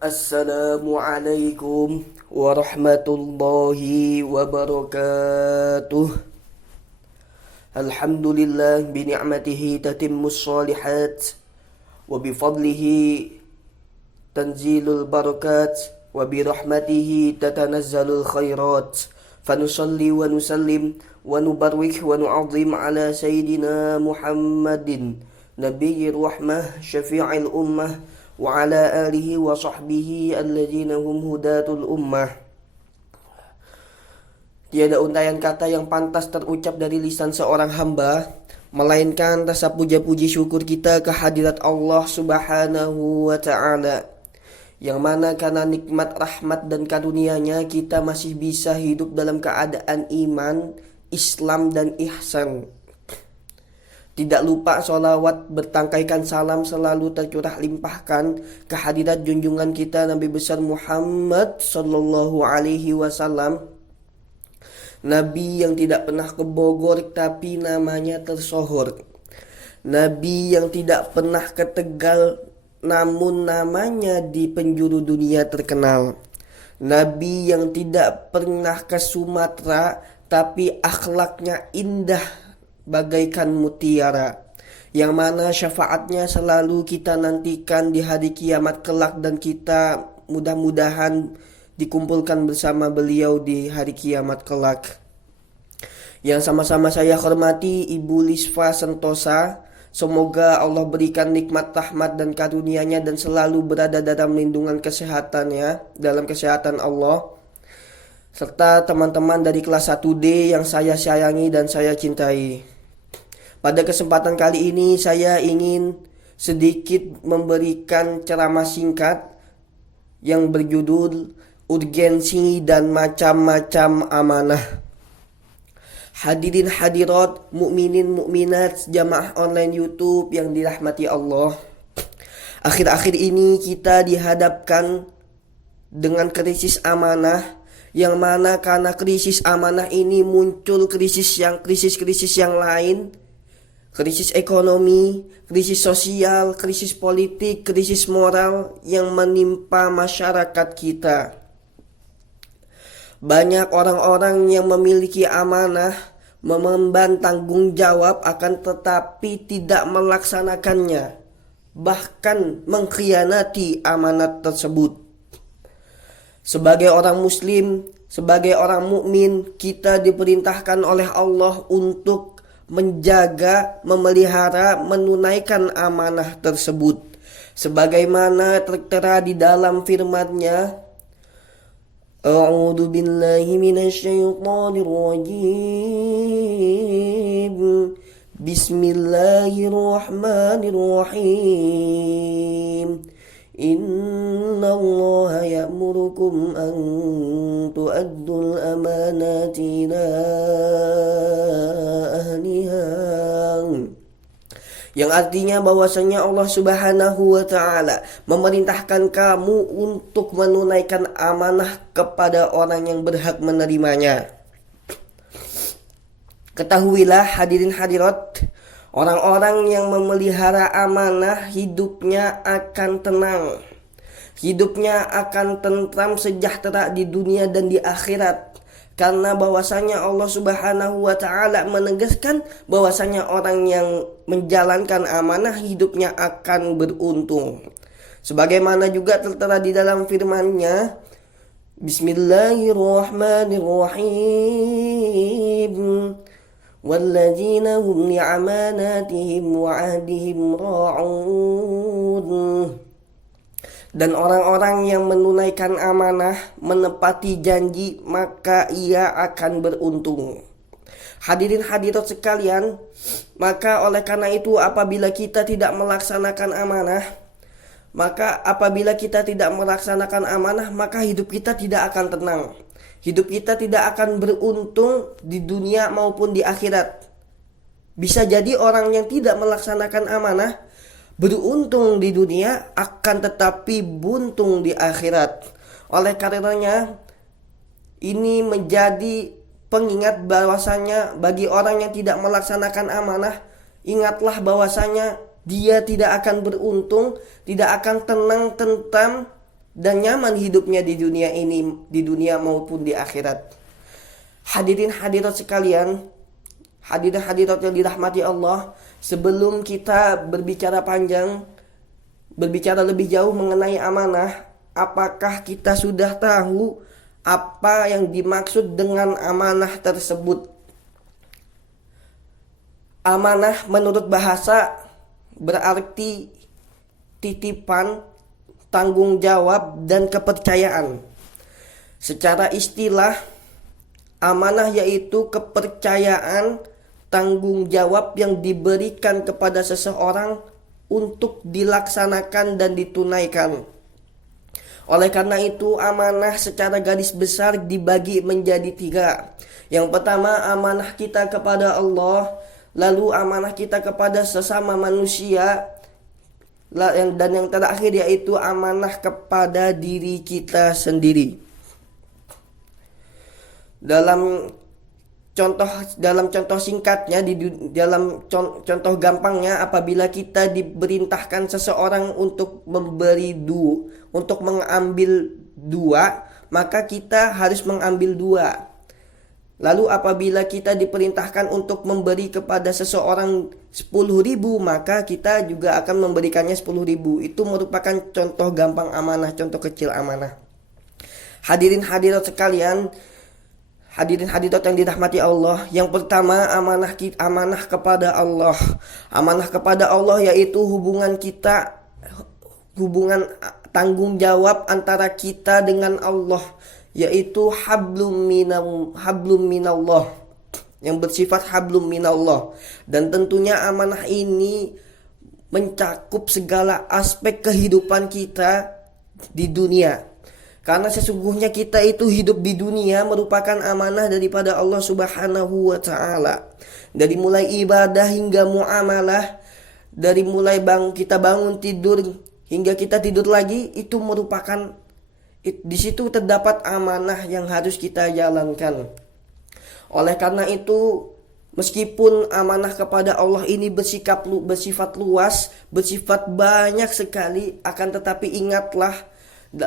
Assalamualaikum warahmatullahi wabarakatuh. Alhamdulillah bi ni'matihi tatimmus shalihat wa bi fadlihi tanzilul barakat wa bi rahmatihi tatanazzalul khairat. Fanusalli wa nusallim wa nubarrik wa nu'azzim ala sayyidina Muhammadin nabiyyir rahmah syafi'il ummah wa ala alihi wa sahbihi alladzina hum hudatul ummah. Tiada untayan kata yang pantas terucap dari lisan seorang hamba melainkan rasa puja-puji syukur kita kehadirat Allah Subhanahu wa ta'ala, yang mana karena nikmat rahmat dan karunia-Nya kita masih bisa hidup dalam keadaan iman, Islam dan ihsan. Tidak lupa sholawat bertangkaikan salam selalu tercurah limpahkan kehadirat junjungan kita Nabi besar Muhammad sallallahu alaihi wasallam, Nabi yang tidak pernah ke Bogor tapi namanya tersohor, Nabi yang tidak pernah ke Tegal namun namanya di penjuru dunia terkenal, Nabi yang tidak pernah ke Sumatera tapi akhlaknya indah bagaikan mutiara, yang mana syafaatnya selalu kita nantikan di hari kiamat kelak, dan kita mudah-mudahan dikumpulkan bersama beliau di hari kiamat kelak. Yang sama-sama saya hormati Ibu Lisva Sentosa, semoga Allah berikan nikmat rahmat dan karunia-Nya dan selalu berada dalam lindungan kesehatannya, dalam kesehatan Allah, serta teman-teman dari kelas 1D yang saya sayangi dan saya cintai. Pada kesempatan kali ini saya ingin sedikit memberikan ceramah singkat yang berjudul Urgensi dan Macam-macam Amanah. Hadirin hadirat, mukminin mukminat jamaah online YouTube yang dirahmati Allah. Akhir-akhir ini kita dihadapkan dengan krisis amanah, yang mana karena krisis amanah ini muncul krisis yang lain, krisis ekonomi, krisis sosial, krisis politik, krisis moral yang menimpa masyarakat kita. Banyak orang-orang yang memiliki amanah, mengemban tanggung jawab akan tetapi tidak melaksanakannya, bahkan mengkhianati amanat tersebut. Sebagai orang muslim, sebagai orang mukmin, kita diperintahkan oleh Allah untuk menjaga, memelihara, menunaikan amanah tersebut, sebagaimana tertera di dalam firman-Nya, A'udzu billahi minasyaitonir rajim. Bismillahirrahmanirrahim. Innallaha ya'murukum an tu'addul amanati ila ahliha, yang artinya bahwasanya Allah Subhanahu wa ta'ala memerintahkan kamu untuk menunaikan amanah kepada orang yang berhak menerimanya. Ketahuilah hadirin hadirat, orang-orang yang memelihara amanah hidupnya akan tenang, hidupnya akan tentram sejahtera di dunia dan di akhirat, karena bahwasanya Allah Subhanahu wa ta'ala menegaskan bahwasanya orang yang menjalankan amanah hidupnya akan beruntung. Sebagaimana juga tertera di dalam firman-Nya, Bismillahirrahmanirrahim. Walladzina hum li'amanatihim wa 'ahdihim ra'un. Dan orang-orang yang menunaikan amanah, menepati janji, maka ia akan beruntung. Hadirin hadirat sekalian, maka oleh karena itu apabila kita tidak melaksanakan amanah, maka hidup kita tidak akan tenang. Hidup kita tidak akan beruntung di dunia maupun di akhirat. Bisa jadi orang yang tidak melaksanakan amanah beruntung di dunia akan tetapi buntung di akhirat. Oleh karenanya ini menjadi pengingat bahwasanya bagi orang yang tidak melaksanakan amanah, ingatlah bahwasanya dia tidak akan beruntung, tidak akan tenang, tentram dan nyaman hidupnya di dunia ini, di dunia maupun di akhirat. Hadirin hadirat sekalian, hadirin hadirat yang dirahmati Allah, sebelum kita berbicara panjang, berbicara lebih jauh mengenai amanah, apakah kita sudah tahu apa yang dimaksud dengan amanah tersebut? Amanah menurut bahasa berarti titipan, tanggung jawab, dan kepercayaan. Secara istilah, amanah yaitu kepercayaan, tanggung jawab yang diberikan kepada seseorang untuk dilaksanakan dan ditunaikan. Oleh karena itu, amanah secara garis besar dibagi menjadi 3. Yang pertama, amanah kita kepada Allah, lalu amanah kita kepada sesama manusia, dan yang terakhir yaitu amanah kepada diri kita sendiri. Dalam contoh singkatnya, dalam contoh gampangnya, apabila kita diperintahkan seseorang untuk untuk mengambil 2, maka kita harus mengambil 2. Lalu apabila kita diperintahkan untuk memberi kepada seseorang 10.000, maka kita juga akan memberikannya 10.000. Itu merupakan contoh gampang amanah, contoh kecil amanah. Hadirin hadirat sekalian, hadirin hadirat yang dirahmati Allah, yang pertama amanah kepada Allah. Amanah kepada Allah yaitu hubungan tanggung jawab antara kita dengan Allah, yaitu hablum minallah, yang bersifat hablum minallah. Dan tentunya amanah ini mencakup segala aspek kehidupan kita di dunia. Karena sesungguhnya kita itu hidup di dunia merupakan amanah daripada Allah Subhanahu wa ta'ala. Dari mulai ibadah hingga muamalah, dari mulai kita bangun tidur hingga kita tidur lagi, itu merupakan, di situ terdapat amanah yang harus kita jalankan. Oleh karena itu, meskipun amanah kepada Allah ini bersifat luas, bersifat banyak sekali, akan tetapi ingatlah,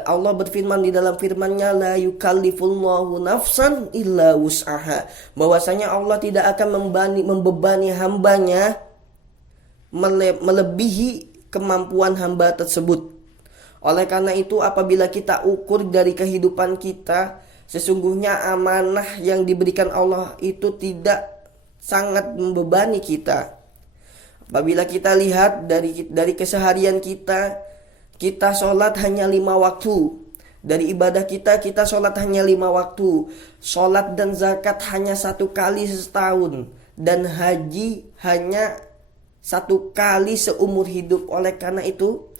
Allah berfirman di dalam firman-Nya, la yukallifullahu nafsan illa wus'aha, bahwasanya Allah tidak akan membebani hambanya melebihi kemampuan hamba tersebut. Oleh karena itu, apabila kita ukur dari kehidupan kita, sesungguhnya amanah yang diberikan Allah itu tidak sangat membebani kita. Apabila kita lihat dari keseharian kita sholat hanya 5 waktu. Dari ibadah kita sholat hanya 5 waktu. Sholat dan zakat hanya 1 kali setahun. Dan haji hanya 1 kali seumur hidup. Oleh karena itu,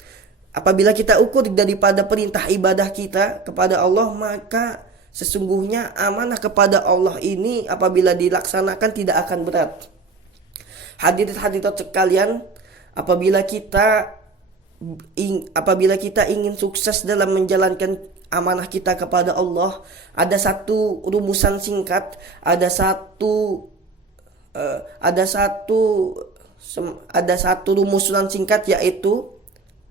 apabila kita ukur daripada perintah ibadah kita kepada Allah, maka sesungguhnya amanah kepada Allah ini apabila dilaksanakan tidak akan berat. Hadirat sekalian, apabila kita ingin sukses dalam menjalankan amanah kita kepada Allah, ada satu rumusan singkat, ada satu rumusan singkat, yaitu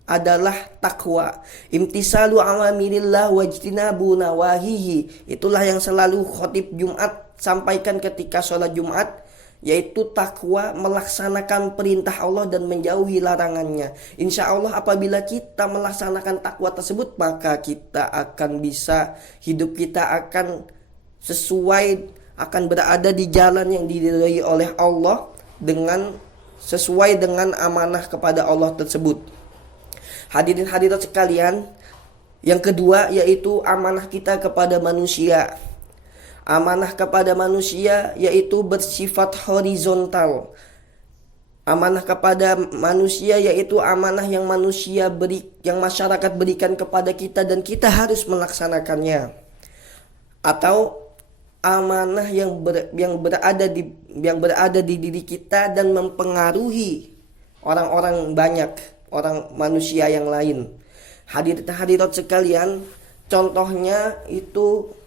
adalah takwa. Imtisalu awamirillah wajtinabu nawahihi. Itulah yang selalu khotib Jumat sampaikan ketika sholat Jumat, yaitu takwa, melaksanakan perintah Allah dan menjauhi larangannya. Insya Allah apabila kita melaksanakan takwa tersebut, maka kita akan bisa, hidup kita akan akan berada di jalan yang diridhai oleh Allah, sesuai dengan amanah kepada Allah tersebut. Hadirin hadirat sekalian, yang kedua yaitu amanah kita kepada manusia. Amanah kepada manusia yaitu bersifat horizontal. Amanah kepada manusia yaitu amanah yang masyarakat berikan kepada kita dan kita harus melaksanakannya. Atau amanah yang berada di diri kita dan mempengaruhi orang-orang banyak, orang manusia yang lain. Hadirat sekalian, contohnya itu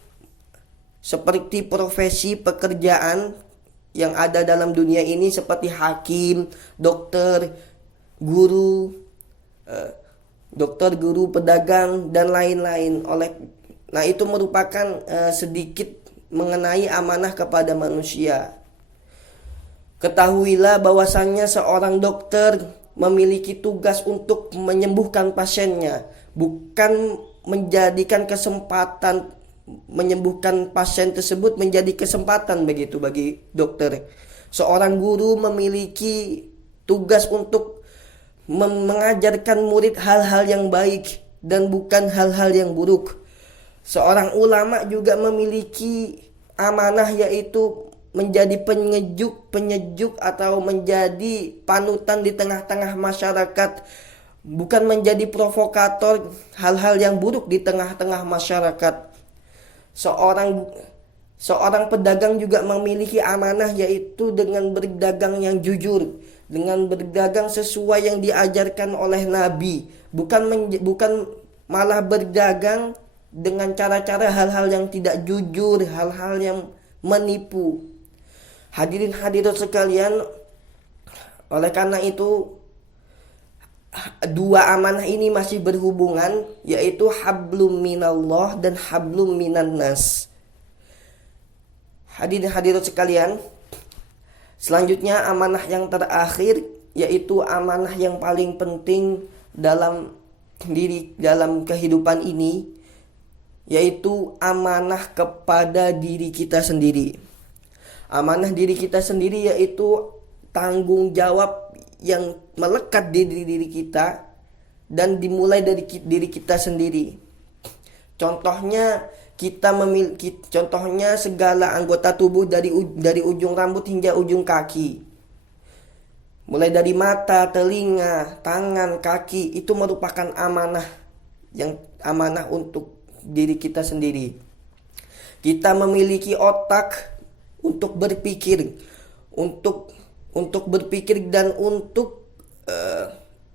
seperti profesi pekerjaan yang ada dalam dunia ini, seperti hakim, dokter, guru, dokter, guru, pedagang, dan lain-lain. Nah, itu merupakan sedikit mengenai amanah kepada manusia. Ketahuilah bahwasannya seorang dokter memiliki tugas untuk menyembuhkan pasiennya, bukan menjadikan kesempatan menyembuhkan pasien tersebut menjadi kesempatan begitu bagi dokter. Seorang guru memiliki tugas untuk mengajarkan murid hal-hal yang baik dan bukan hal-hal yang buruk. Seorang ulama juga memiliki amanah, yaitu menjadi penyejuk atau menjadi panutan di tengah-tengah masyarakat, bukan menjadi provokator hal-hal yang buruk di tengah-tengah masyarakat. Seorang pedagang juga memiliki amanah, yaitu dengan berdagang yang jujur, dengan berdagang sesuai yang diajarkan oleh Nabi, bukan malah berdagang dengan cara-cara hal-hal yang tidak jujur, hal-hal yang menipu. Hadirin hadirat sekalian, oleh karena itu dua amanah ini masih berhubungan, yaitu hablum minallah dan hablum minan nas. Hadirin hadirat sekalian, selanjutnya amanah yang terakhir, yaitu amanah yang paling penting dalam kehidupan ini, yaitu amanah kepada diri kita sendiri. Amanah diri kita sendiri yaitu tanggung jawab yang melekat di diri kita dan dimulai dari diri kita sendiri. Contohnya segala anggota tubuh dari ujung rambut hingga ujung kaki. Mulai dari mata, telinga, tangan, kaki, itu merupakan amanah untuk diri kita sendiri. Kita memiliki otak untuk berpikir,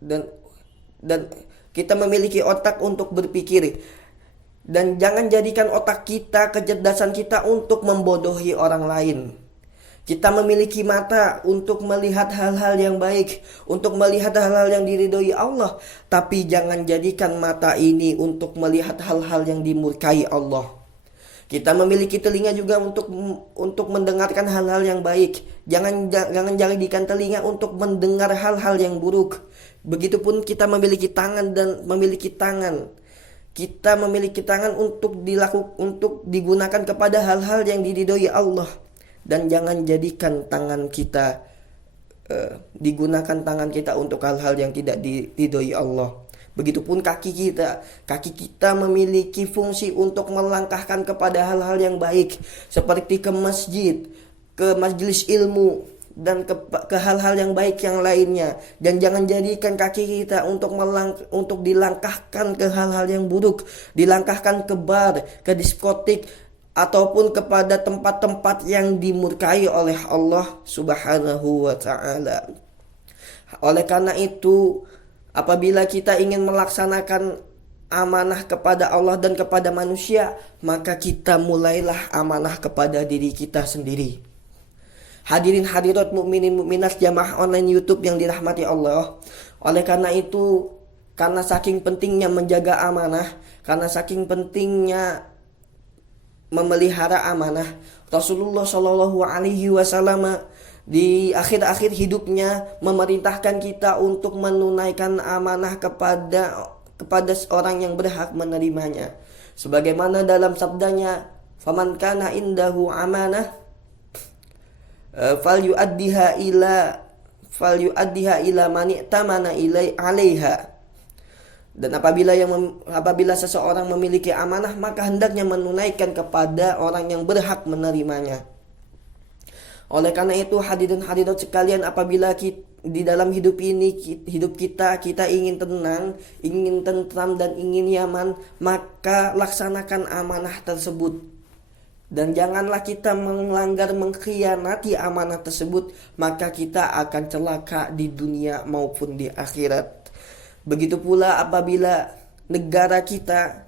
dan kita memiliki otak untuk berpikir, dan jangan jadikan otak kita, kecerdasan kita untuk membodohi orang lain. Kita memiliki mata untuk melihat hal-hal yang baik, untuk melihat hal-hal yang diridhoi Allah, tapi jangan jadikan mata ini untuk melihat hal-hal yang dimurkai Allah. Kita memiliki telinga juga untuk mendengarkan hal-hal yang baik. Jangan jadikan telinga untuk mendengar hal-hal yang buruk. Begitupun kita memiliki tangan Kita memiliki tangan untuk digunakan kepada hal-hal yang diridhoi Allah, dan jangan jadikan digunakan tangan kita untuk hal-hal yang tidak diridhoi Allah. Begitupun kaki kita memiliki fungsi untuk melangkahkan kepada hal-hal yang baik, seperti ke masjid, ke majelis ilmu, dan ke hal-hal yang baik yang lainnya. Dan jangan jadikan kaki kita untuk dilangkahkan ke hal-hal yang buruk, dilangkahkan ke bar, ke diskotik, ataupun kepada tempat-tempat yang dimurkai oleh Allah Subhanahu wa ta'ala. Oleh karena itu, apabila kita ingin melaksanakan amanah kepada Allah dan kepada manusia, maka kita mulailah amanah kepada diri kita sendiri. Hadirin hadirat mukminin mukminat jamaah online YouTube yang dirahmati Allah. Oleh karena itu, karena saking pentingnya menjaga amanah, karena saking pentingnya memelihara amanah, Rasulullah Shallallahu Alaihi Wasallam di akhir-akhir hidupnya memerintahkan kita untuk menunaikan amanah kepada orang yang berhak menerimanya. Sebagaimana dalam sabdanya, "Faman kana indahu amanah falyu'addiha ila man i'tamana alaiha." Dan apabila seseorang memiliki amanah, maka hendaknya menunaikan kepada orang yang berhak menerimanya. Oleh karena itu, hadirin hadirat sekalian, apabila di dalam hidup kita ingin tenang, ingin tentram, dan ingin nyaman, maka laksanakan amanah tersebut. Dan janganlah kita mengkhianati amanah tersebut, maka kita akan celaka di dunia maupun di akhirat. Begitu pula apabila negara kita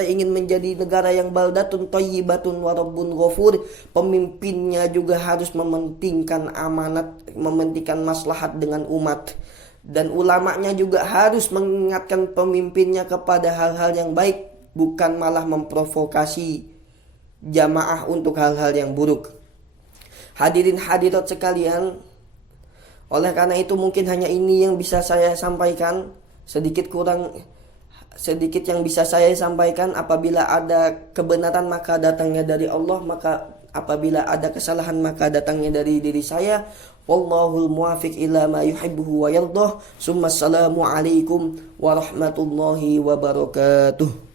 ingin menjadi negara yang baldatun thayyibatun wa rabbun ghafur, pemimpinnya juga harus mementingkan amanat, mementingkan maslahat dengan umat. Dan ulamanya juga harus mengingatkan pemimpinnya kepada hal-hal yang baik, bukan malah memprovokasi jamaah untuk hal-hal yang buruk. Hadirin hadirat sekalian, oleh karena itu mungkin hanya ini yang bisa saya sampaikan. Sedikit yang bisa saya sampaikan. Apabila ada kebenaran maka datangnya dari Allah, maka apabila ada kesalahan maka datangnya dari diri saya. Wallahul muwafiq ila ma yuhibbuhu wa yardah. Summa assalamu alaikum warahmatullahi wabarakatuh.